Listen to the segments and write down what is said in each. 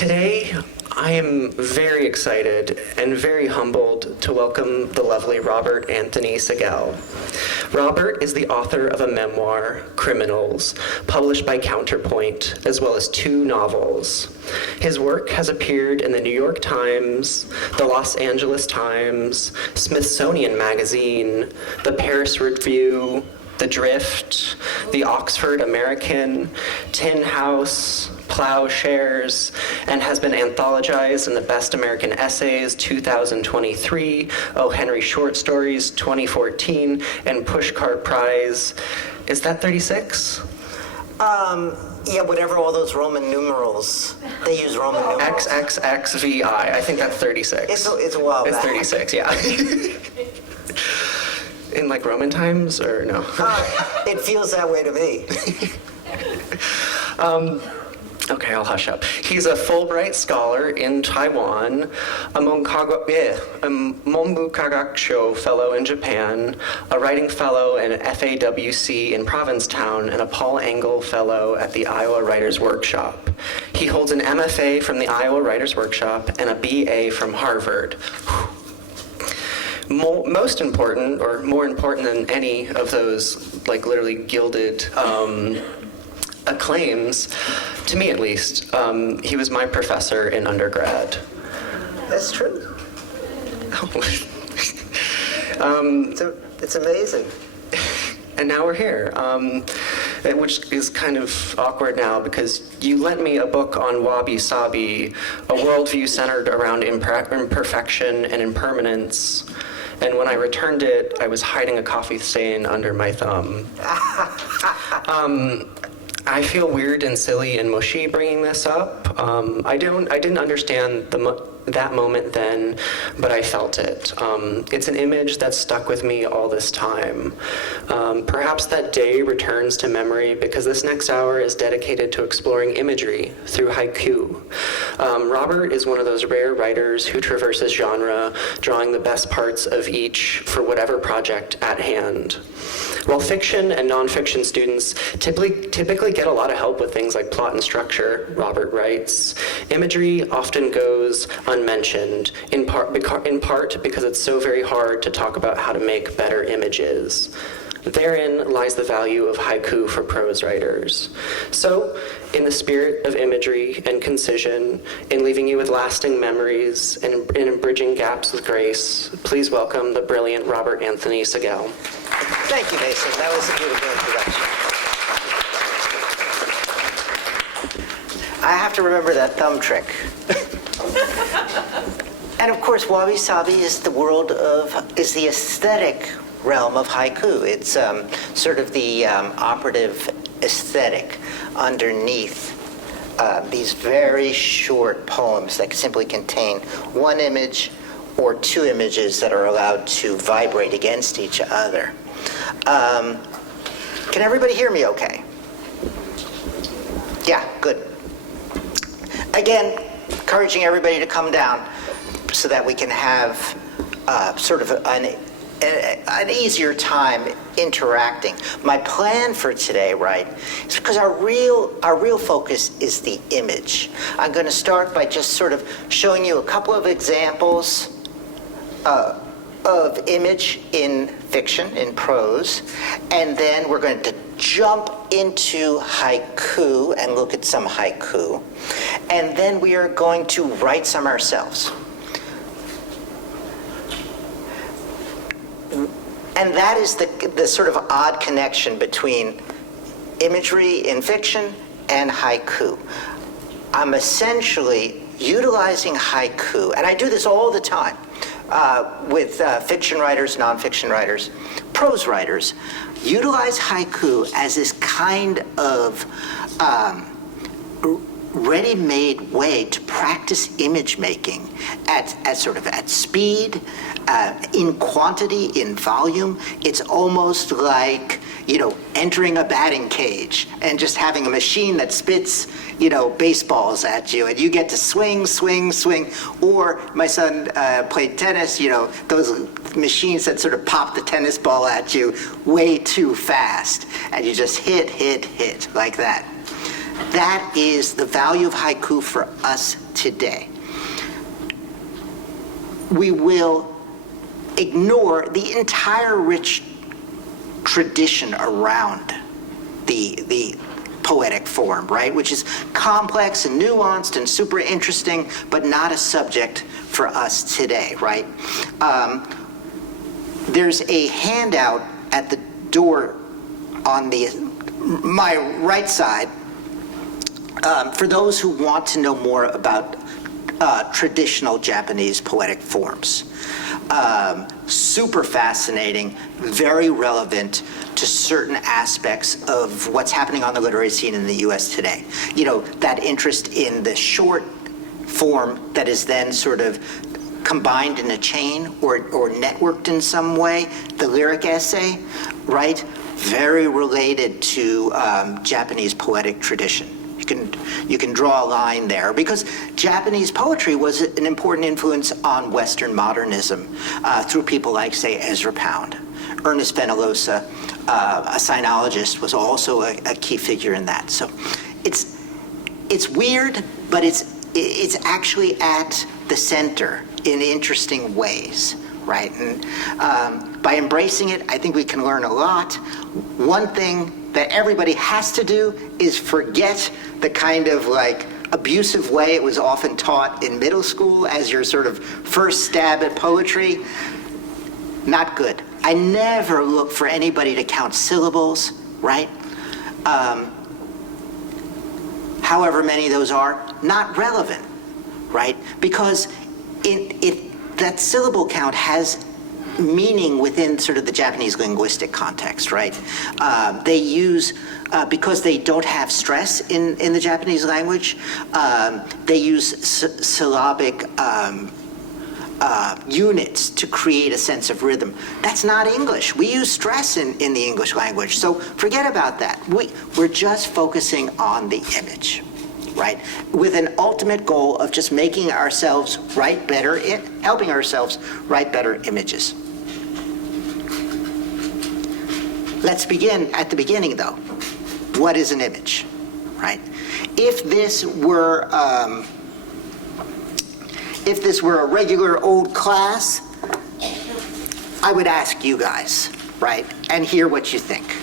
Today, I am very excited and very humbled to welcome the lovely Robert Anthony Siegel. Robert is the author of a memoir, Criminals, published by Counterpoint, as well as 2 novels. His work has appeared in the New York Times, the Los Angeles Times, Smithsonian Magazine, the Paris Review, The Drift, the Oxford American, Tin House, Plowshares, and has been anthologized in the Best American Essays 2023, O. Henry Short Stories 2014, and Pushcart Prize. Is that 36? Yeah, whatever all those Roman numerals. They use Roman numerals. XXXVI. I think that's 36. It's a while It's back. 36, yeah. In like Roman times, or no? It feels that way to me. Okay, I'll hush up. He's a Fulbright scholar in Taiwan, a Monbukagakusho fellow in Japan, a writing fellow in FAWC in Provincetown, and a Paul Engel fellow at the Iowa Writers Workshop. He holds an MFA from the Iowa Writers Workshop and a BA from Harvard. Most important, or more important than any of those, like literally gilded acclaims, to me at least, he was my professor in undergrad. That's true. It's amazing. And now we're here, which is kind of awkward now because you lent me a book on Wabi Sabi, a worldview centered around imperfection and impermanence. And when I returned it, I was hiding a coffee stain under my thumb. I feel weird and silly and mushy bringing this up. I didn't understand that moment then, but I felt it. It's an image that's stuck with me all this time. Perhaps that day returns to memory because this next hour is dedicated to exploring imagery through haiku. Robert is one of those rare writers who traverses genre, drawing the best parts of each for whatever project at hand. While fiction and nonfiction students typically get a lot of help with things like plot and structure, Robert writes, imagery often goes unmentioned, in part because it's so very hard to talk about how to make better images. Therein lies the value of haiku for prose writers. So, in the spirit of imagery and concision, in leaving you with lasting memories, and in bridging gaps with grace, please welcome the brilliant Robert Anthony Siegel. Thank you, Mason. That was a beautiful introduction. I have to remember that thumb trick. And of course, Wabi Sabi is the aesthetic realm of haiku. It's sort of the operative aesthetic underneath these very short poems that simply contain one image or 2 images that are allowed to vibrate against each other. Can everybody hear me okay? Yeah, good. Again, encouraging everybody to come down so that we can have sort of an easier time interacting. My plan for today, right, is because our real focus is the image. I'm going to start by just sort of showing you a couple of examples of image in fiction, in prose, and then we're going to jump into haiku and look at some haiku, and then we are going to write some ourselves. And that is the sort of odd connection between imagery in fiction and haiku. I'm essentially utilizing haiku, and I do this all the time with fiction writers, nonfiction writers, prose writers, utilize haiku as this kind of ready-made way to practice image making at speed, in quantity, in volume. It's almost like, entering a batting cage and just having a machine that spits, baseballs at you, and you get to swing, swing, swing. Or my son played tennis, those machines that sort of pop the tennis ball at you way too fast, and you just hit like that. That is the value of haiku for us today. We will ignore the entire rich tradition around the poetic form, right? Which is complex and nuanced and super interesting, but not a subject for us today, right? There's a handout at the door on my right side for those who want to know more about traditional Japanese poetic forms. Super fascinating, very relevant to certain aspects of what's happening on the literary scene in the US today. You know, that interest in the short form that is then sort of combined in a chain or networked in some way, the lyric essay, right? Very related to Japanese poetic tradition. You can draw a line there because Japanese poetry was an important influence on Western modernism through people like, say, Ezra Pound. Ernest Fenollosa, a sinologist, was also a key figure in that. So it's weird, but it's actually at the center in interesting ways, right? And by embracing it, I think we can learn a lot. One thing that everybody has to do is forget the kind of like abusive way it was often taught in middle school as your sort of first stab at poetry. Not good. I never look for anybody to count syllables, right? However many those are, not relevant, right? Because that syllable count has meaning within sort of the Japanese linguistic context, right? They use, because they don't have stress in the Japanese language, they use syllabic units to create a sense of rhythm. That's not English. We use stress in the English language, so forget about that. We're just focusing on the image, right? With an ultimate goal of just making ourselves write better, helping ourselves write better images. Let's begin at the beginning, though. What is an image, right? If this were a regular old class, I would ask you guys, right, and hear what you think.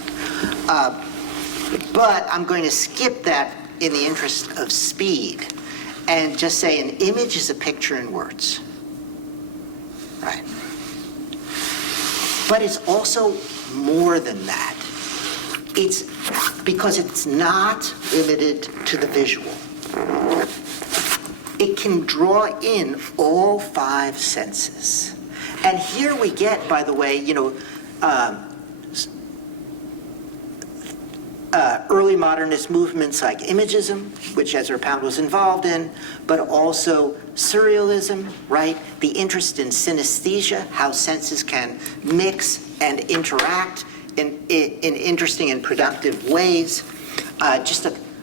But I'm going to skip that in the interest of speed and just say an image is a picture in words, right? But it's also more than that. It's because it's not limited to the visual. It can draw in all five senses. And here we get, by the way, early modernist movements like Imagism, which Ezra Pound was involved in, but also surrealism, right? The interest in synesthesia, how senses can mix and interact in interesting and productive ways.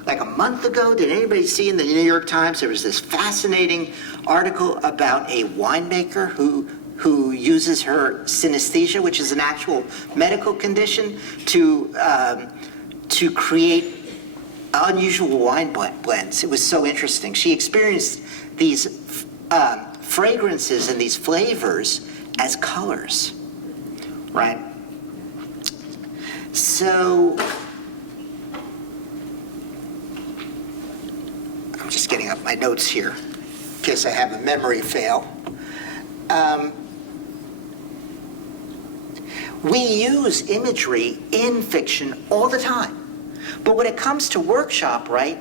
Like a month ago, did anybody see in the New York Times, there was this fascinating article about a winemaker who uses her synesthesia, which is an actual medical condition, to create unusual wine blends. It was so interesting. She experienced these fragrances and these flavors as colors, right? So I'm just getting up my notes here in case I have a memory fail. We use imagery in fiction all the time. But when it comes to workshop, right,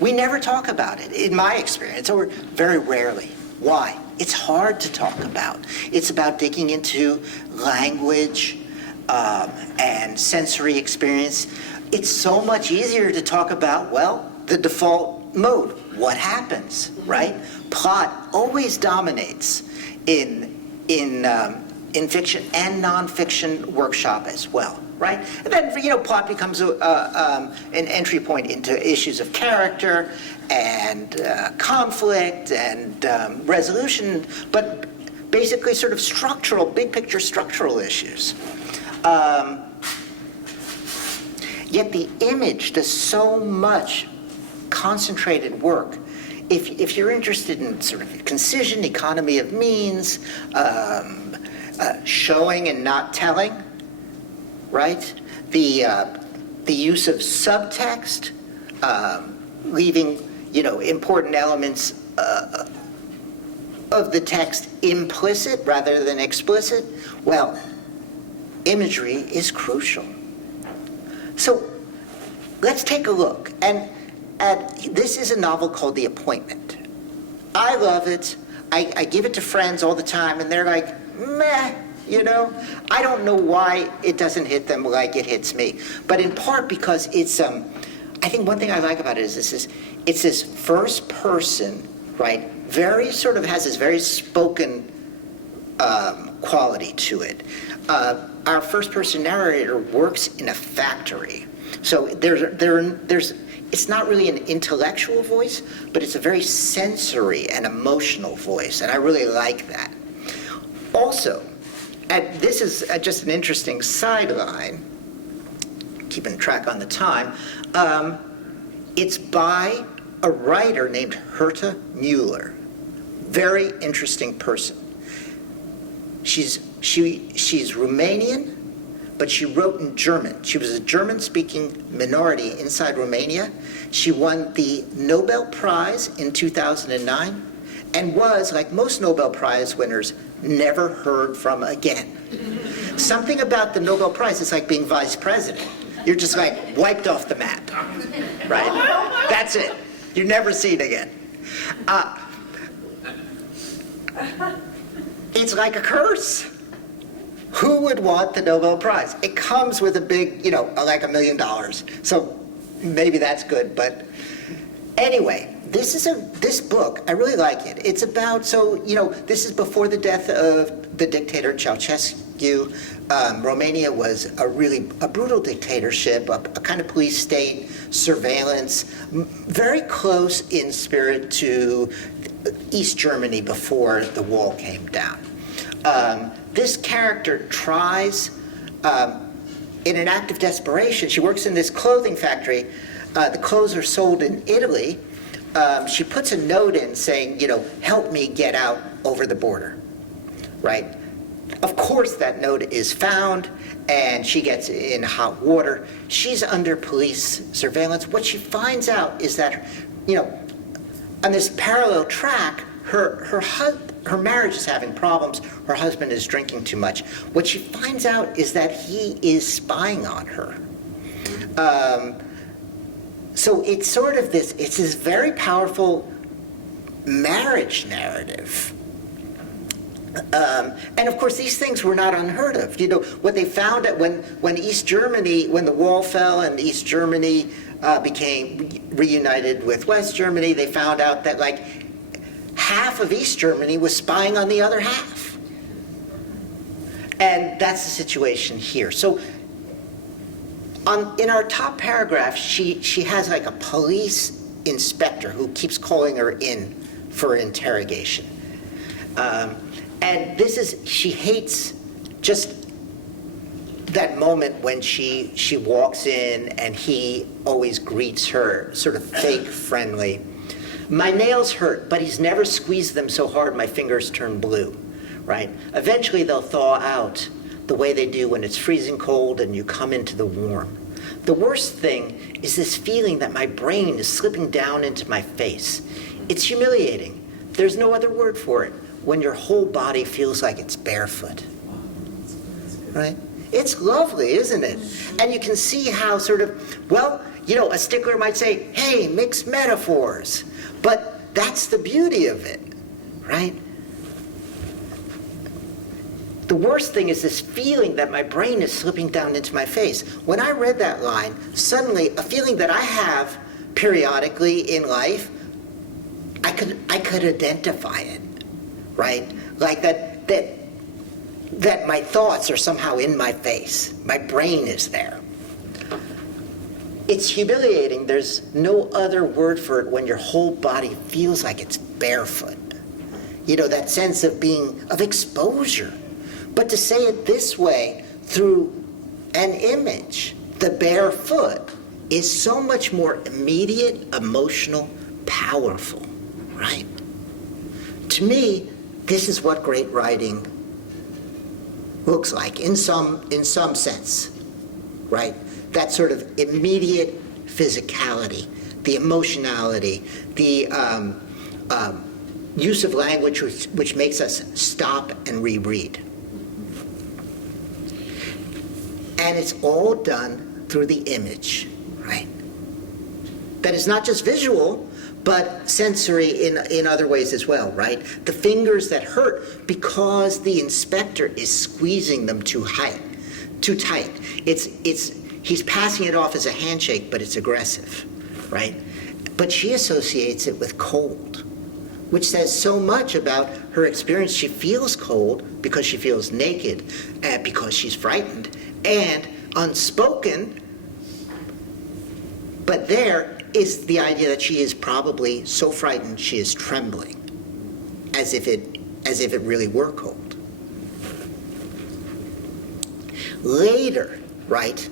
we never talk about it, in my experience, or very rarely. Why? It's hard to talk about. It's about digging into language and sensory experience. It's so much easier to talk about, well, the default mode. What happens, right? Plot always dominates in fiction and nonfiction workshop as well, right? And then, plot becomes an entry point into issues of character and conflict and resolution, but basically sort of structural, big picture structural issues. Yet the image does so much concentrated work if you're interested in sort of concision, economy of means, showing and not telling, right? The use of subtext, leaving, important elements of the text implicit rather than explicit, well, imagery is crucial. So let's take a look. And this is a novel called The Appointment. I love it. I give it to friends all the time, and they're like, meh, I don't know why it doesn't hit them like it hits me. But in part because it's, I think one thing I like about it is it's this first person, right? Very sort of has this very spoken quality to it. Our first person narrator works in a factory. So there's it's not really an intellectual voice, but it's a very sensory and emotional voice, and I really like that. Also, and this is just an interesting sideline, keeping track on the time, it's by a writer named Herta Müller. Very interesting person. She's Romanian, but she wrote in German. She was a German-speaking minority inside Romania. She won the Nobel Prize in 2009 and was, like most Nobel Prize winners, never heard from again. Something about the Nobel Prize is like being vice president. You're just like wiped off the map, right? That's it. You're never seen again. It's like a curse. Who would want the Nobel Prize? It comes with a big, like $1 million. So maybe that's good. But anyway, this book, I really like it. It's about, this is before the death of the dictator Ceausescu. Romania was a brutal dictatorship, a kind of police state, surveillance, very close in spirit to East Germany before the wall came down. This character tries, in an act of desperation, she works in this clothing factory. The clothes are sold in Italy. She puts a note in saying, help me get out over the border, right? Of course, that note is found, and she gets in hot water. She's under police surveillance. What she finds out is that, on this parallel track, her marriage is having problems. Her husband is drinking too much. What she finds out is that he is spying on her. So it's sort of it's this very powerful marriage narrative. And of course, these things were not unheard of. What they found out when East Germany, when the wall fell and East Germany became reunited with West Germany, they found out that half of East Germany was spying on the other half. And that's the situation here. So in our top paragraph, she has a police inspector who keeps calling her in for interrogation. And she hates just that moment when she walks in and he always greets her sort of fake friendly. My nails hurt, but he's never squeezed them so hard my fingers turn blue, right? Eventually they'll thaw out the way they do when it's freezing cold and you come into the warm. The worst thing is this feeling that my brain is slipping down into my face. It's humiliating. There's no other word for it when your whole body feels like it's barefoot, right? It's lovely, isn't it? And you can see how sort of, a stickler might say, hey, mixed metaphors. But that's the beauty of it, right? The worst thing is this feeling that my brain is slipping down into my face. When I read that line, suddenly a feeling that I have periodically in life, I could identify it, right? Like that my thoughts are somehow in my face. My brain is there. It's humiliating. There's no other word for it when your whole body feels like it's barefoot. That sense of exposure. But to say it this way through an image, the bare foot, is so much more immediate, emotional, powerful. right? To me, this is what great writing looks like in some sense, right? That sort of immediate physicality, the emotionality, the use of language which makes us stop and reread. And it's all done through the image, right? That is not just visual, but sensory in other ways as well, right? The fingers that hurt because the inspector is squeezing them too tight. He's passing it off as a handshake, but it's aggressive, right? But she associates it with cold, which says so much about her experience. She feels cold because she feels naked, because she's frightened, and unspoken, but there is the idea that she is probably so frightened she is trembling, as if it really were cold. Later, right,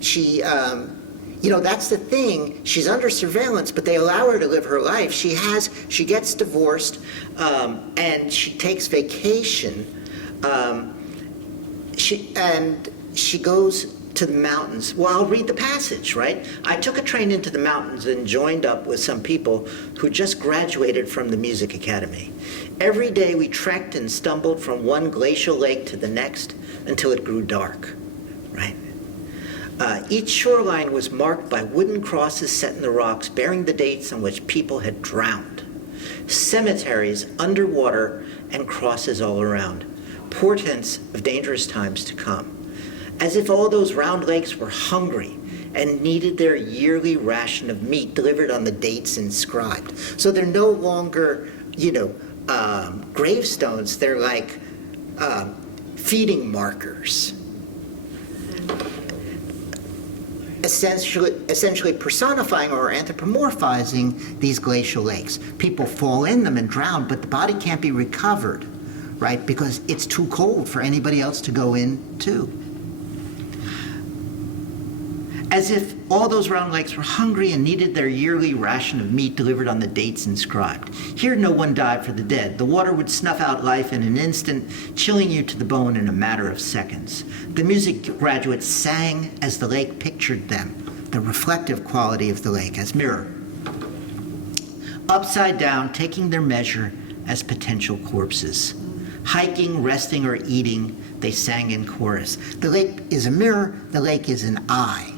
she, that's the thing, she's under surveillance, but they allow her to live her life. She gets divorced, and she takes vacation, she goes to the mountains. Well, I'll read the passage, right? I took a train into the mountains and joined up with some people who just graduated from the music academy. Every day we trekked and stumbled from one glacial lake to the next until it grew dark, right? Each shoreline was marked by wooden crosses set in the rocks bearing the dates on which people had drowned. Cemeteries underwater and crosses all around, portents of dangerous times to come. As if all those round lakes were hungry and needed their yearly ration of meat delivered on the dates inscribed. So they're no longer, gravestones. They're like feeding markers. Essentially personifying or anthropomorphizing these glacial lakes. People fall in them and drown, but the body can't be recovered, right? Because it's too cold for anybody else to go in too. As if all those round lakes were hungry and needed their yearly ration of meat delivered on the dates inscribed. Here no one died for the dead. The water would snuff out life in an instant, chilling you to the bone in a matter of seconds. The music graduates sang as the lake pictured them, the reflective quality of the lake as mirror. Upside down, taking their measure as potential corpses. Hiking, resting, or eating, they sang in chorus. The lake is a mirror, the lake is an eye.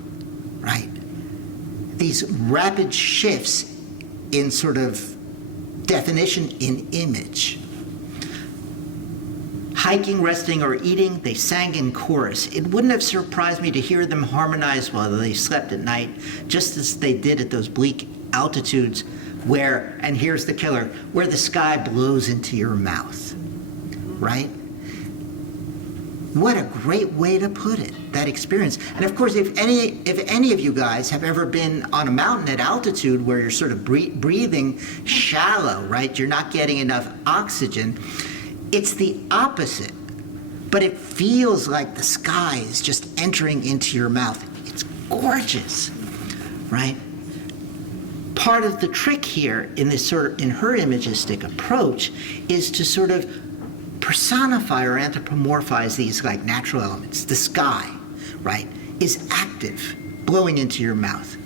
Right? These rapid shifts in sort of definition in image. Hiking, resting, or eating, they sang in chorus. It wouldn't have surprised me to hear them harmonize while they slept at night, just as they did at those bleak altitudes where, and here's the killer, where the sky blows into your mouth. Right? What a great way to put it, that experience. And of course, if any of you guys have ever been on a mountain at altitude where you're sort of breathing shallow, right? You're not getting enough oxygen. It's the opposite, but it feels like the sky is just entering into your mouth. It's gorgeous, right? Part of the trick here in her imagistic approach is to sort of personify or anthropomorphize these like natural elements. The sky, right, is active, blowing into your mouth,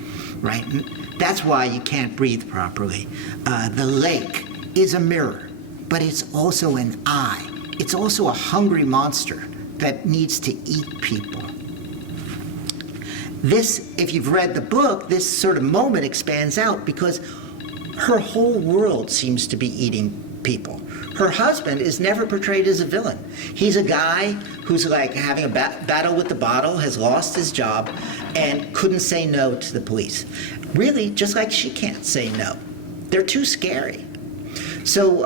right? And that's why you can't breathe properly. The lake is a mirror, but it's also an eye. It's also a hungry monster that needs to eat people. This, if you've read the book, this sort of moment expands out because her whole world seems to be eating people. Her husband is never portrayed as a villain. He's a guy who's like having a battle with the bottle, has lost his job, and couldn't say no to the police. Really, just like she can't say no. They're too scary. So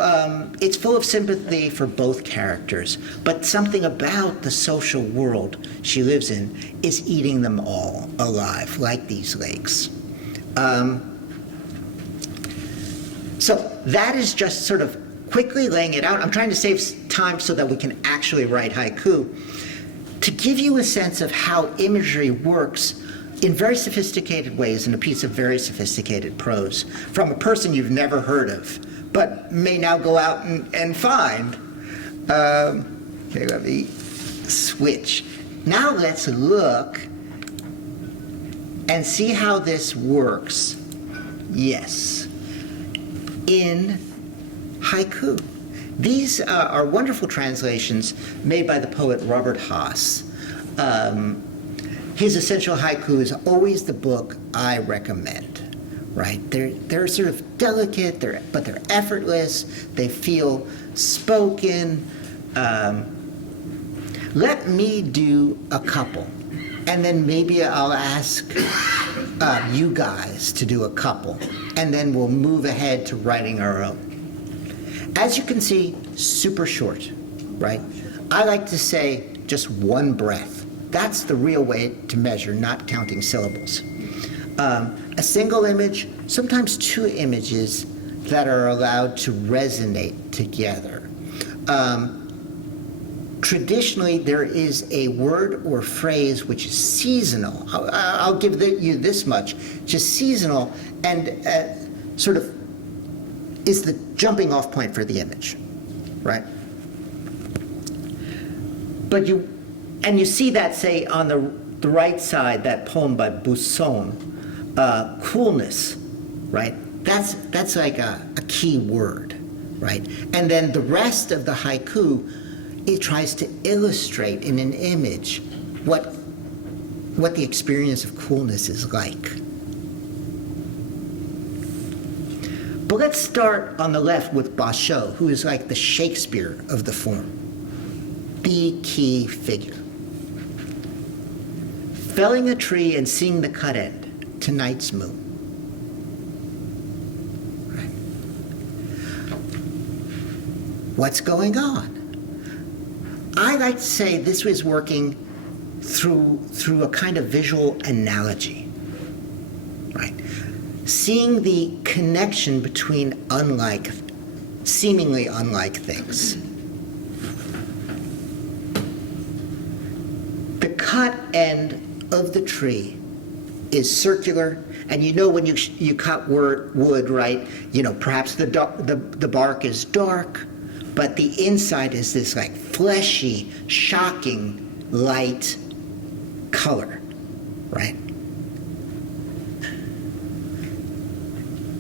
it's full of sympathy for both characters, but something about the social world she lives in is eating them all alive, like these lakes. So that is just sort of quickly laying it out. I'm trying to save time so that we can actually write haiku, to give you a sense of how imagery works in very sophisticated ways in a piece of very sophisticated prose from a person you've never heard of but may now go out and find. Okay, let me switch. Now let's look and see how this works. Yes, in haiku. These are wonderful translations made by the poet Robert Haas. His Essential Haiku is always the book I recommend, right? They're sort of delicate, but they're effortless. They feel spoken. Let me do a couple, and then maybe I'll ask you guys to do a couple, and then we'll move ahead to writing our own. As you can see, super short, right? I like to say just one breath. That's the real way to measure, not counting syllables. A single image, sometimes two images that are allowed to resonate together. Traditionally, there is a word or phrase which is seasonal. I'll give you this much, just seasonal, and sort of is the jumping off point for the image, right? But you see that, say, on the right side, that poem by Busson, coolness, right? That's like a key word, right? And then the rest of the haiku, it tries to illustrate in an image what the experience of coolness is like. But let's start on the left with Basho, who is like the Shakespeare of the form, the key figure. Felling a tree and seeing the cut end, tonight's moon. Right. What's going on? I like to say this was working through a kind of visual analogy, right? Seeing the connection between seemingly unlike things. The cut end of the tree is circular, and you know when you cut wood, right? You know, perhaps the bark is dark, but the inside is this like fleshy, shocking, light color, right?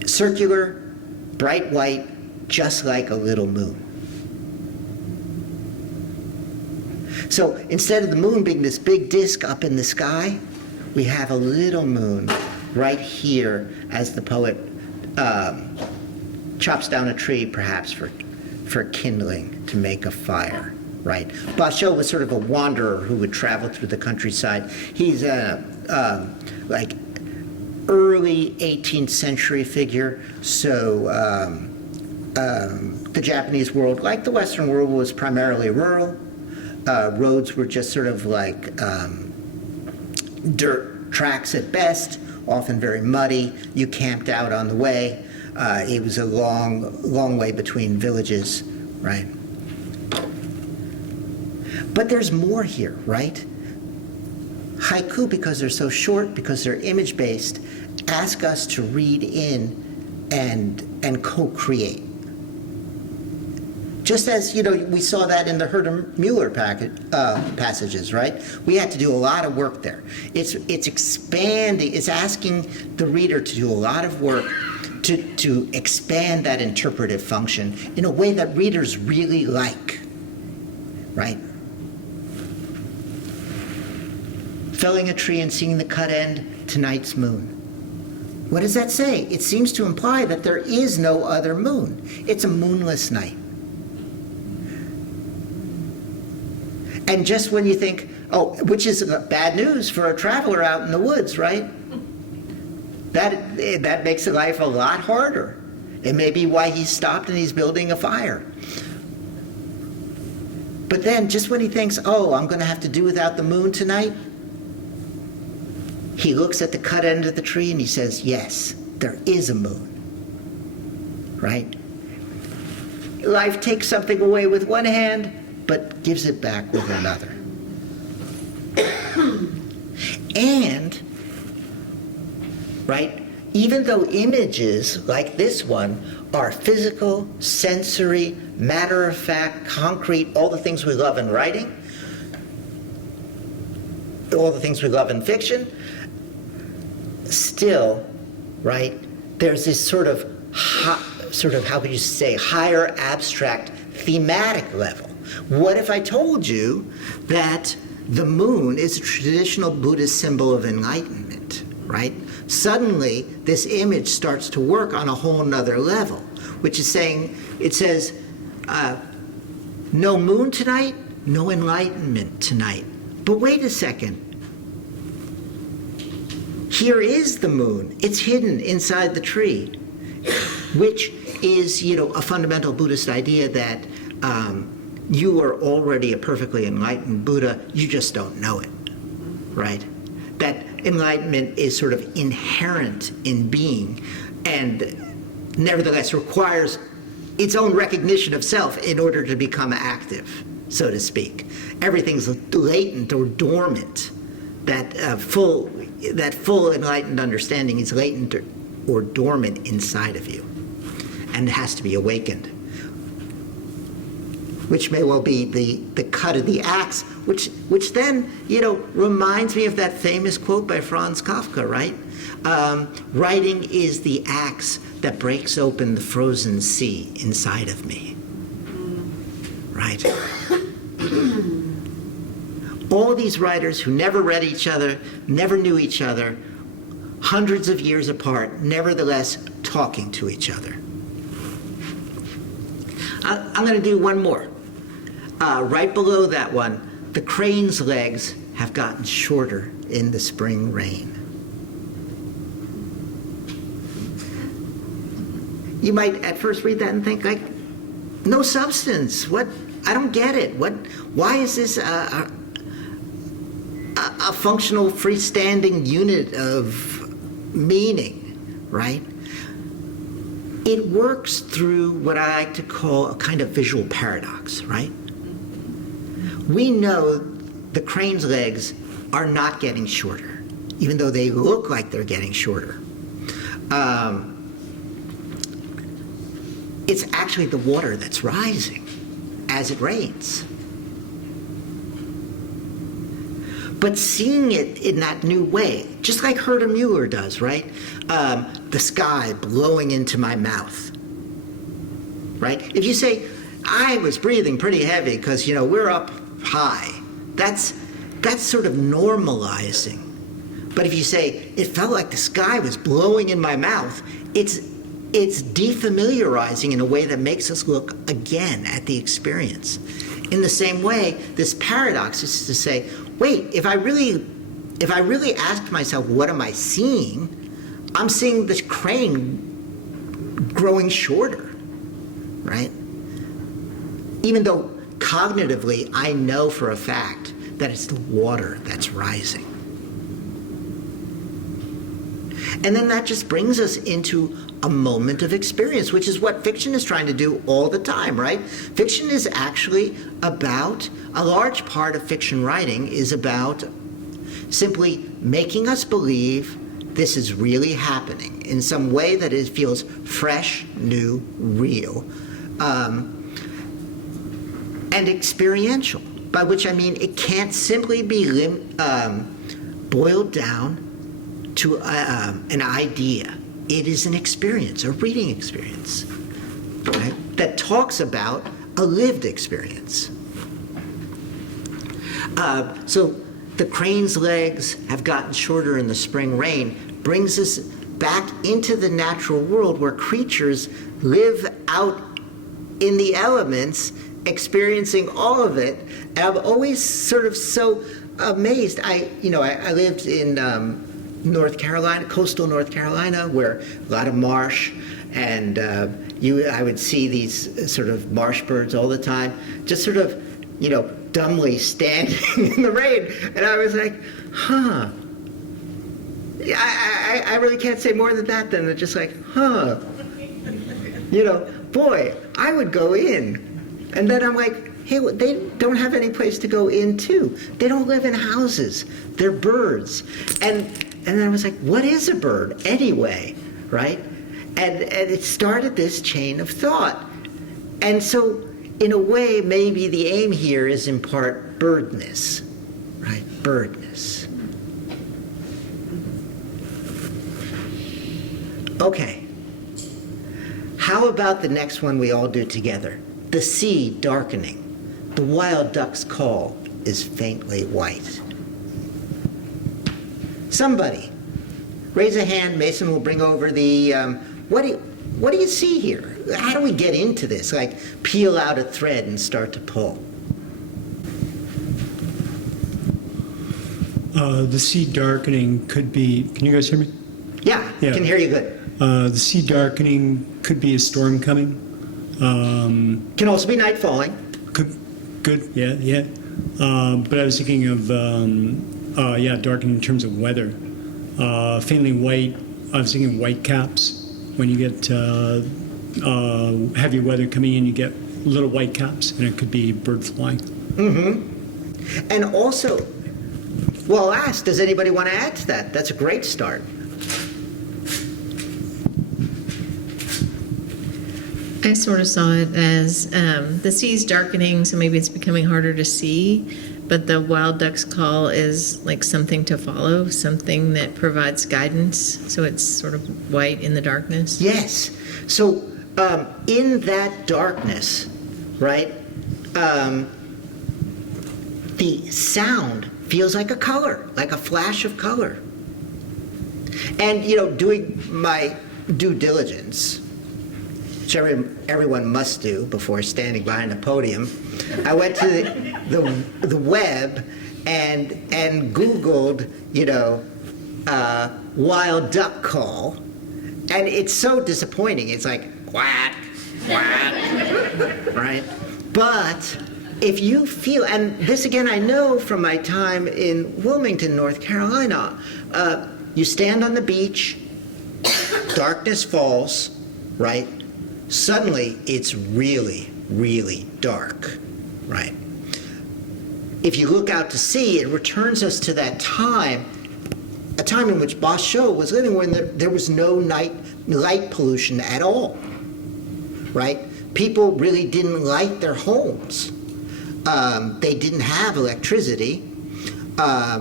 Circular, bright white, just like a little moon. So instead of the moon being this big disk up in the sky, we have a little moon right here as the poet chops down a tree, perhaps for kindling to make a fire, right? Basho was sort of a wanderer who would travel through the countryside. He's like early 18th century figure, so the Japanese world, like the Western world, was primarily rural. Roads were just sort of like dirt tracks at best, often very muddy. You camped out on the way. It was a long way between villages, right? But there's more here, right? Haiku, because they're so short, because they're image-based, ask us to read in and co-create. Just as, you know, we saw that in the Herder Mueller passages, right? We had to do a lot of work there. It's expanding, it's asking the reader to do a lot of work to expand that interpretive function in a way that readers really like, right? Felling a tree and seeing the cut end, tonight's moon. What does that say? It seems to imply that there is no other moon. It's a moonless night. And just when you think, oh, which is bad news for a traveler out in the woods, right? That makes life a lot harder. It may be why he's stopped and he's building a fire. But then just when he thinks, oh, I'm going to have to do without the moon tonight, he looks at the cut end of the tree and he says, yes, there is a moon, right? Life takes something away with one hand, but gives it back with another. And, right, even though images like this one are physical, sensory, matter-of-fact, concrete, all the things we love in writing, all the things we love in fiction, still, right, there's this sort of, how could you say, higher abstract thematic level. What if I told you that the moon is a traditional Buddhist symbol of enlightenment, right? Suddenly, this image starts to work on a whole nother level, which is saying, it says, no moon tonight, no enlightenment tonight. But wait a second. Here is the moon. It's hidden inside the tree, which is, a fundamental Buddhist idea that you are already a perfectly enlightened Buddha, you just don't know it, right? That enlightenment is sort of inherent in being and nevertheless requires its own recognition of self in order to become active, so to speak. Everything's latent or dormant. That full enlightened understanding is latent or dormant inside of you and has to be awakened, which may well be the cut of the axe, which then, reminds me of that famous quote by Franz Kafka, right? Writing is the axe that breaks open the frozen sea inside of me, right? All these writers who never read each other, never knew each other, hundreds of years apart, nevertheless talking to each other. I'm going to do one more. Right below that one, the crane's legs have gotten shorter in the spring rain. You might at first read that and think, like, no substance. What? I don't get it. What? Why is this a functional, freestanding unit of meaning, right? It works through what I like to call a kind of visual paradox, right? We know the crane's legs are not getting shorter, even though they look like they're getting shorter. It's actually the water that's rising as it rains. But seeing it in that new way, just like Herta Müller does, right? The sky blowing into my mouth, right? If you say, I was breathing pretty heavy because, we're up high, that's sort of normalizing. But if you say, it felt like the sky was blowing in my mouth, it's defamiliarizing in a way that makes us look again at the experience. In the same way, this paradox is to say, wait, if I really asked myself, what am I seeing? I'm seeing this crane growing shorter, right? Even though cognitively I know for a fact that it's the water that's rising. And then that just brings us into a moment of experience, which is what fiction is trying to do all the time, right? Fiction is actually about, a large part of fiction writing is about simply making us believe this is really happening in some way that it feels fresh, new, real, and experiential, by which I mean it can't simply be boiled down to an idea. It is an experience, a reading experience, right, that talks about a lived experience. So the crane's legs have gotten shorter in the spring rain brings us back into the natural world where creatures live out in the elements, experiencing all of it. And I'm always sort of so amazed. I lived in North Carolina, coastal North Carolina, where a lot of marsh, and I would see these sort of marsh birds all the time, just sort of, dumbly standing in the rain. And I was like, huh. I really can't say more than that than just like, huh. Boy, I would go in. And then I'm like, hey, they don't have any place to go into. They don't live in houses. They're birds. And And then I was like, what is a bird anyway, right? And it started this chain of thought. And so, in a way, maybe the aim here is in part birdness, right? Birdness. Okay. How about the next one we all do together? The sea darkening. The wild duck's call is faintly white. Somebody, raise a hand. Mason will bring over the, what do you see here? How do we get into this? Like, peel out a thread and start to pull. The sea darkening could be, can you guys hear me? Yeah, Yeah. can hear you good. The sea darkening could be a storm coming. Can also be night falling. Good, yeah. But I was thinking of, darkening in terms of weather. Faintly white, I was thinking white caps. When you get heavy weather coming in, you get little white caps, and it could be bird flying. Mm-hmm. And also, well, I'll ask, does anybody want to add to that? That's a great start. I sort of saw it as the sea's darkening, so maybe it's becoming harder to see, but the wild duck's call is like something to follow, something that provides guidance, so it's sort of white in the darkness. Yes. So in that darkness, right, the sound feels like a color, like a flash of color. And, doing my due diligence, which everyone must do before standing behind a podium, I went to the web and Googled, wild duck call, and it's so disappointing. It's like quack, quack, right? But if you feel, and this again I know from my time in Wilmington, North Carolina, you stand on the beach, darkness falls, right? Suddenly, it's really, really dark, right? If you look out to sea, it returns us to that time, a time in which Basho was living when there was no light pollution at all, right? People really didn't light their homes. They didn't have electricity. There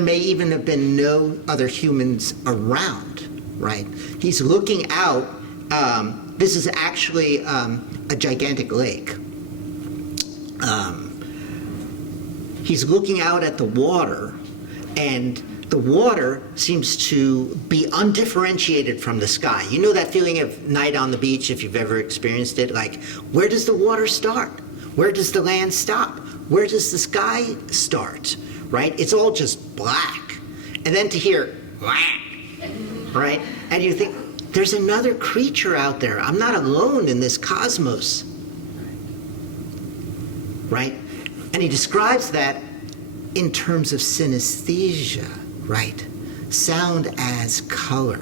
may even have been no other humans around, right? He's looking out. This is actually a gigantic lake. He's looking out at the water, and the water seems to be undifferentiated from the sky. You know that feeling of night on the beach, if you've ever experienced it? Like, where does the water start? Where does the land stop? Where does the sky start? Right? It's all just black. And then to hear, whack, right? And you think, there's another creature out there. I'm not alone in this cosmos. Right? And he describes that in terms of synesthesia, right? Sound as color.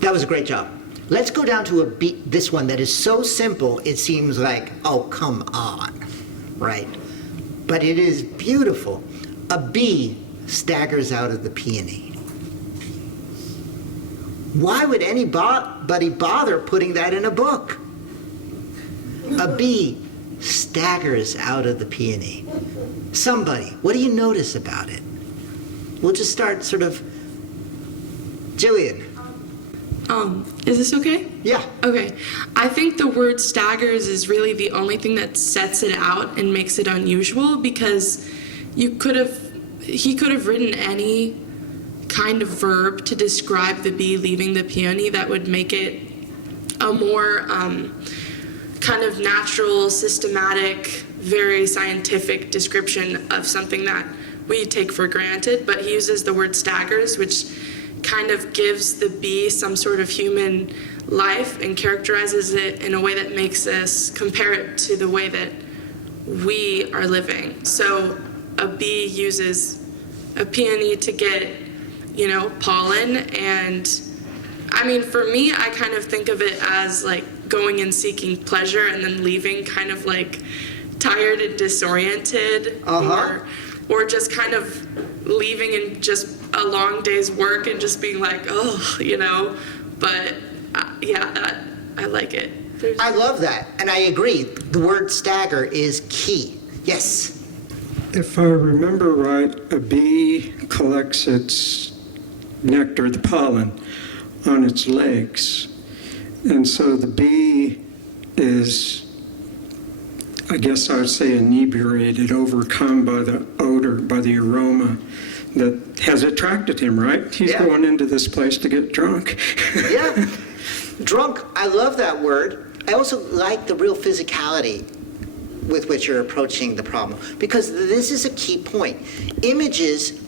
That was a great job. Let's go down to this one that is so simple, it seems like, oh, come on, right? But it is beautiful. A bee staggers out of the peony. Why would anybody bother putting that in a book? A bee staggers out of the peony. Somebody, what do you notice about it? We'll just start sort of, Jillian. Is this okay? Yeah. Okay. I think the word staggers is really the only thing that sets it out and makes it unusual, because he could have written any kind of verb to describe the bee leaving the peony that would make it a more kind of natural, systematic, very scientific description of something that we take for granted. But he uses the word staggers, which kind of gives the bee some sort of human life and characterizes it in a way that makes us compare it to the way that we are living. So a bee uses a peony to get, pollen and I mean, for me, I kind of think of it as like going and seeking pleasure and then leaving kind of like tired and disoriented, or just kind of leaving in just a long day's work and just being like, oh, you know. But yeah, I like it. I love that, and I agree. The word stagger is key. Yes. If I remember right, a bee collects its nectar, the pollen, on its legs. And so the bee is, I guess I would say, inebriated, overcome by the odor, by the aroma that has attracted him, right? He's Yeah. going into this place to get drunk. Yeah. Drunk, I love that word. I also like the real physicality with which you're approaching the problem, because this is a key point. Images,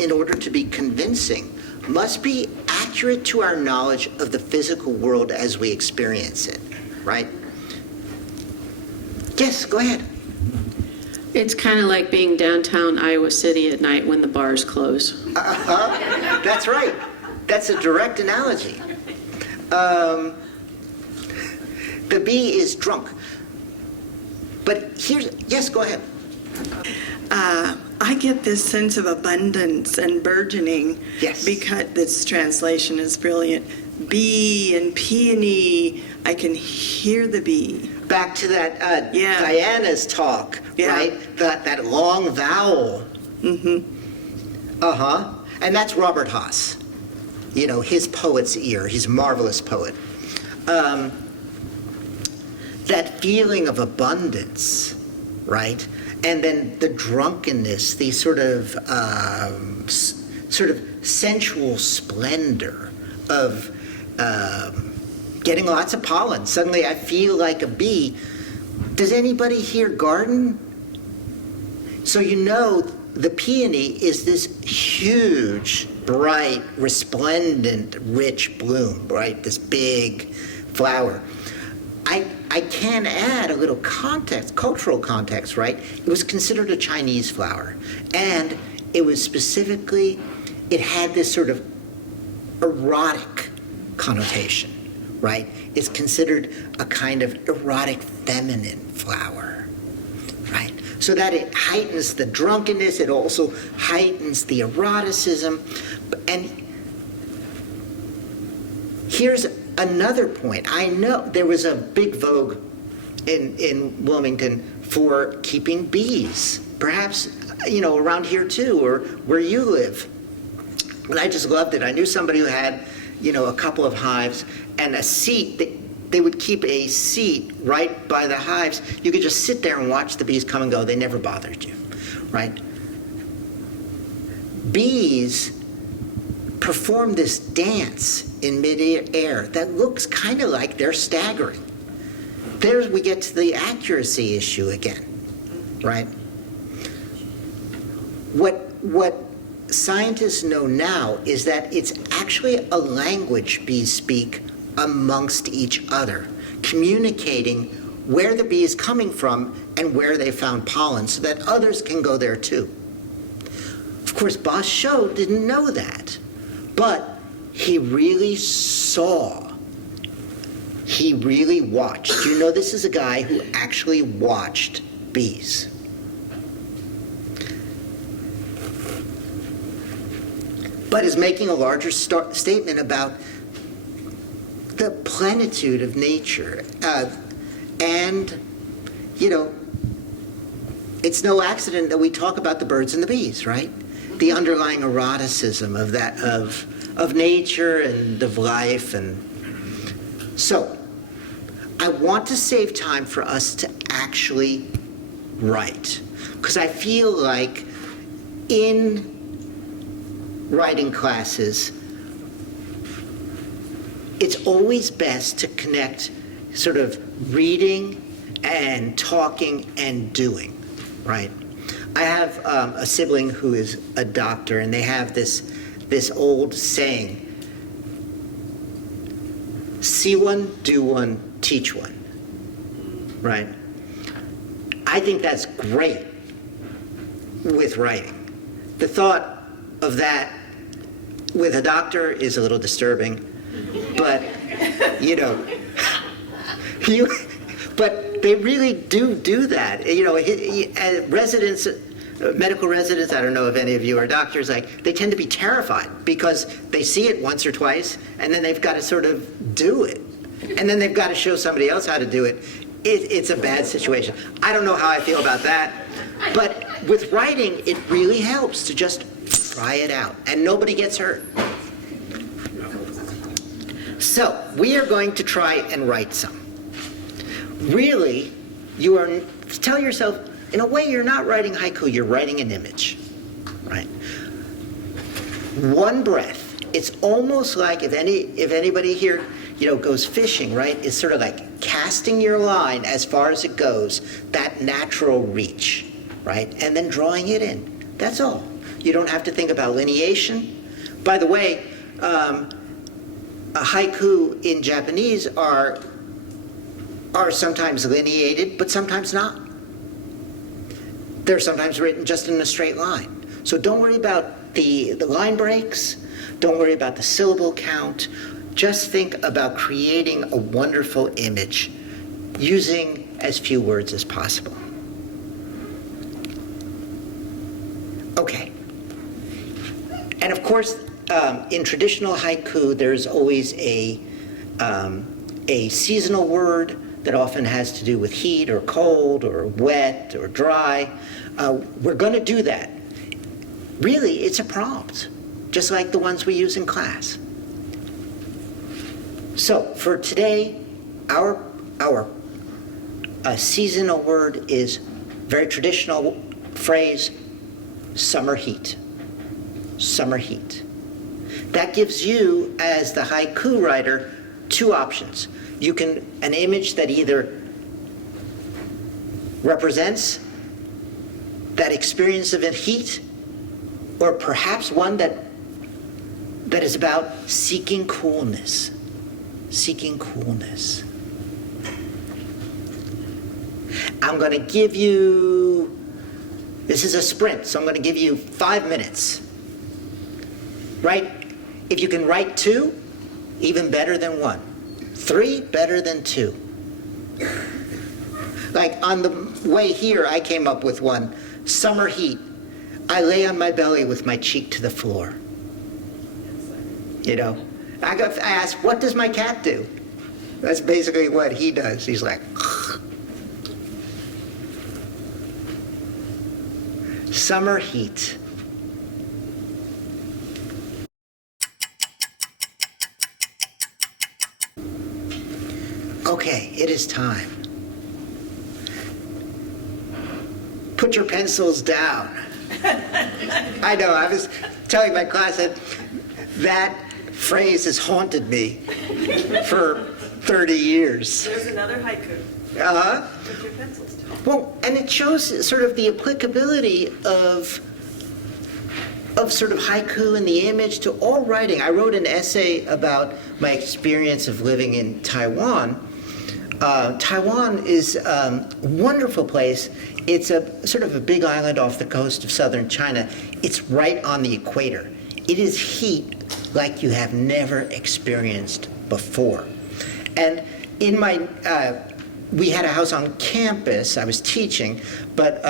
in order to be convincing, must be accurate to our knowledge of the physical world as we experience it, right? Yes, go ahead. It's kind of like being downtown Iowa City at night when the bars close. That's right. That's a direct analogy. The bee is drunk. But here's, yes, go ahead. I get this sense of abundance and burgeoning. Yes. Because this translation is brilliant. Bee and peony, I can hear the bee. Back to that Yeah. Diana's talk, Yeah. right? That long vowel. Mm-hmm. Uh-huh. And that's Robert Haas. You know, his poet's ear. He's a marvelous poet. That feeling of abundance, right? And then the drunkenness, the sort of sensual splendor of getting lots of pollen. Suddenly I feel like a bee. Does anybody here garden? So you know the peony is this huge, bright, resplendent, rich bloom, right? This big flower. I can add a little context, cultural context, right? It was considered a Chinese flower. And it was specifically, it had this sort of erotic connotation, right? It's considered a kind of erotic feminine flower, right? So that it heightens the drunkenness, it also heightens the eroticism. And here's another point. I know there was a big vogue in Wilmington for keeping bees, perhaps, you know, around here too, or where you live. And I just loved it. I knew somebody who had, you know, a couple of hives and a seat. They would keep a seat right by the hives. You could just sit there and watch the bees come and go. They never bothered you, right? Bees perform this dance in mid-air that looks kind of like they're staggering. There we get to the accuracy issue again, right? What scientists know now is that it's actually a language bees speak amongst each other, communicating where the bee is coming from and where they found pollen so that others can go there too. Of course, Bachot didn't know that, but he really saw, he really watched. You know, this is a guy who actually watched bees. But is making a larger statement about the plenitude of nature. And, you know, it's no accident that we talk about the birds and the bees, right? The underlying eroticism of that, of nature and of life. And so, I want to save time for us to actually write. Because I feel like in writing classes, it's always best to connect sort of reading and talking and doing, right? I have a sibling who is a doctor, and they have this old saying, see one, do one, teach one, right? I think that's great with writing. The thought of that with a doctor is a little disturbing, but, you know, but they really do that. You know, residents, medical residents, I don't know if any of you are doctors, like, they tend to be terrified because they see it once or twice, and then they've got to sort of do it. And then they've got to show somebody else how to do it. It's a bad situation. I don't know how I feel about that, but with writing, it really helps to just try it out, and nobody gets hurt. So, we are going to try and write some. Really, tell yourself, in a way, you're not writing haiku, you're writing an image, right? One breath. It's almost like if anybody here, you know, goes fishing, right? It's sort of like casting your line as far as it goes, that natural reach, right? And then drawing it in. That's all. You don't have to think about lineation. By the way, a haiku in Japanese are sometimes lineated, but sometimes not. They're sometimes written just in a straight line. So don't worry about the line breaks. Don't worry about the syllable count. Just think about creating a wonderful image using as few words as possible. Okay. And of course, in traditional haiku, there's always a seasonal word that often has to do with heat or cold or wet or dry. We're going to do that. Really, it's a prompt, just like the ones we use in class. So for today, our seasonal word is very traditional phrase, summer heat. Summer heat. That gives you, as the haiku writer, two options. You can, an image that either represents that experience of heat, or perhaps one that is about seeking coolness. Seeking coolness. I'm going to give you, this is a sprint, so I'm going to give you 5 minutes. Right? If you can write 2, even better than 1. 3, better than 2. Like on the way here, I came up with one. Summer heat. I lay on my belly with my cheek to the floor. You know? I asked, what does my cat do? That's basically what he does. He's like, summer heat. Okay, it is time. Put your pencils down. I know, I was telling my class that phrase has haunted me for 30 years. There's another haiku. Uh-huh. Put your pencils down. Well, and it shows sort of the applicability of sort of haiku and the image to all writing. I wrote an essay about my experience of living in Taiwan. Taiwan is a wonderful place. It's a sort of a big island off the coast of southern China. It's right on the equator. It is heat like you have never experienced before. And in my, we had a house on campus, I was teaching, but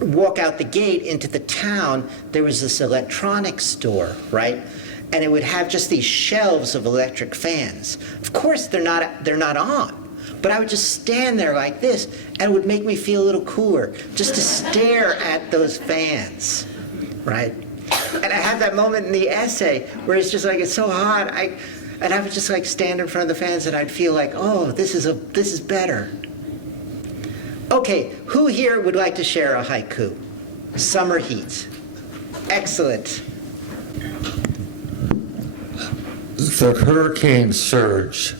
walk out the gate into the town, there was this electronics store, right? And it would have just these shelves of electric fans. Of course, they're not on, but I would just stand there like this, and it would make me feel a little cooler, just to stare at those fans, right? And I had that moment in the essay where it's just like, it's so hot, and I would just like stand in front of the fans, and I'd feel like, oh, this is better. Okay, who here would like to share a haiku? Summer heat. Excellent. The hurricane surge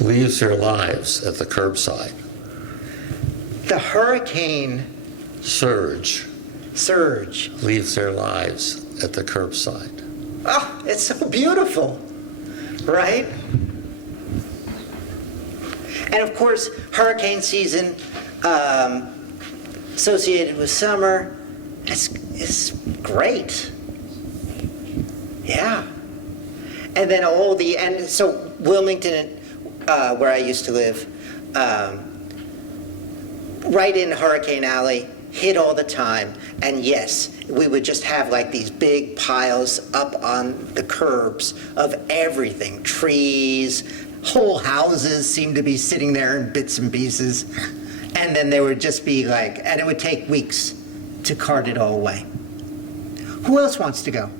leaves their lives at the curbside. The hurricane Surge leaves their lives at the curbside. Oh, it's so beautiful, right? And of course, hurricane season associated with summer, it's great. Yeah. And then so Wilmington, where I used to live, right in Hurricane Alley, hit all the time. And yes, we would just have like these big piles up on the curbs of everything, trees, whole houses seemed to be sitting there in bits and pieces. And then there would just be like, and it would take weeks to cart it all away. Who else wants to go?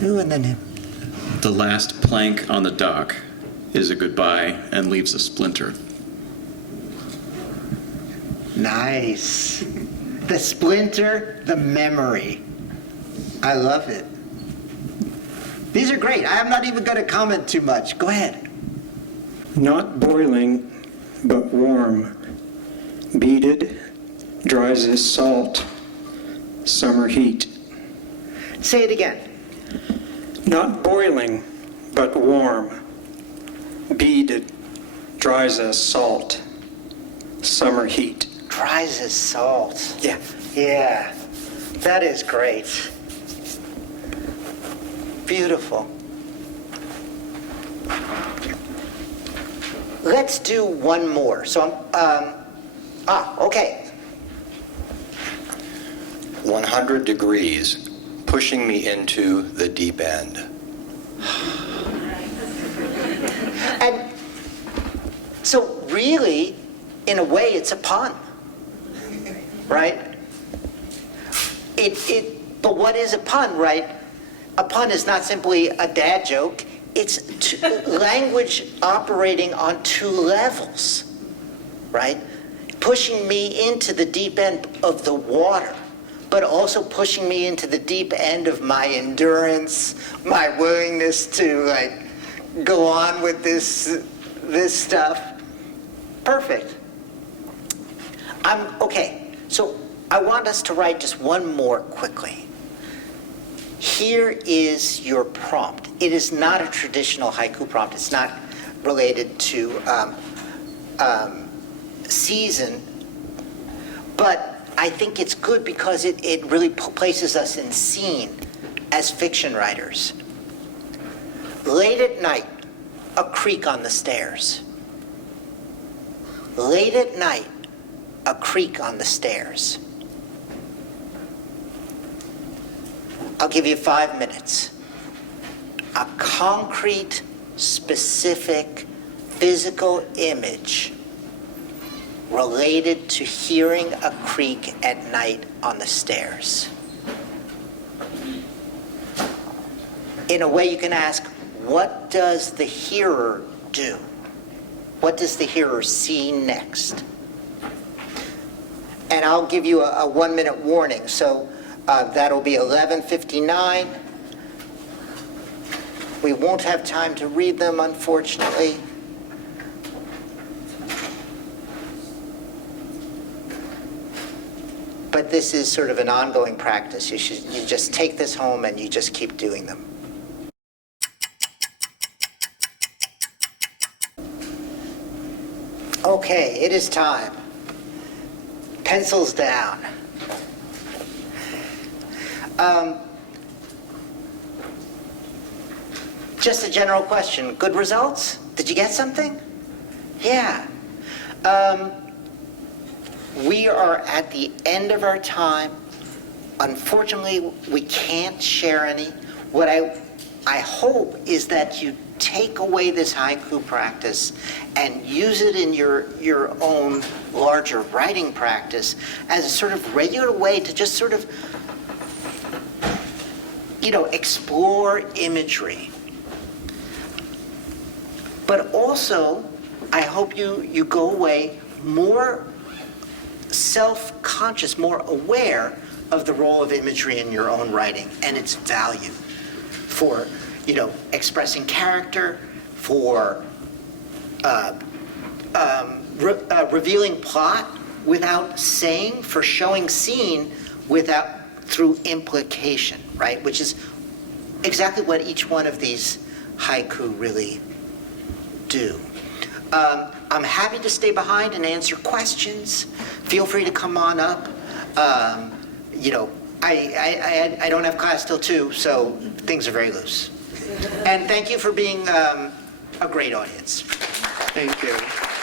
Who and then him? The last plank on the dock is a goodbye and leaves a splinter. Nice. The splinter, the memory. I love it. These are great. I'm not even going to comment too much. Go ahead. Not boiling, but warm. Beaded, dries as salt. Summer heat. Say it again. Not boiling, but warm. Beaded, dries as salt. Summer heat. Dries as salt. Yeah. Yeah. That is great. Beautiful. Let's do one more. So okay. 100 degrees, pushing me into the deep end. And so really, in a way, it's a pun, right? But what is a pun, right? A pun is not simply a dad joke. It's language operating on two levels, right? Pushing me into the deep end of the water, but also pushing me into the deep end of my endurance, my willingness to like go on with this stuff. Perfect. Okay. So I want us to write just one more quickly. Here is your prompt. It is not a traditional haiku prompt. It's not related to season, but I think it's good because it really places us in scene as fiction writers. Late at night, a creak on the stairs. Late at night, a creak on the stairs. I'll give you 5 minutes. A concrete, specific, physical image related to hearing a creak at night on the stairs. In a way you can ask, what does the hearer do? What does the hearer see next? And I'll give you a 1 minute warning. So that'll be 11:59. We won't have time to read them, unfortunately. But this is sort of an ongoing practice. You just take this home and you just keep doing them. Okay, it is time. Pencils down. Just a general question. Good results? Did you get something? Yeah. We are at the end of our time. Unfortunately, we can't share any. What I hope is that you take away this haiku practice and use it in your own larger writing practice as a sort of regular way to just sort of, explore imagery. But also, I hope you go away more self-conscious, more aware of the role of imagery in your own writing and its value for, expressing character, for revealing plot without saying, for showing scene through implication, right? Which is exactly what each one of these haiku really do. I'm happy to stay behind and answer questions. Feel free to come on up. I don't have class till 2, so things are very loose. And thank you for being a great audience. Thank you.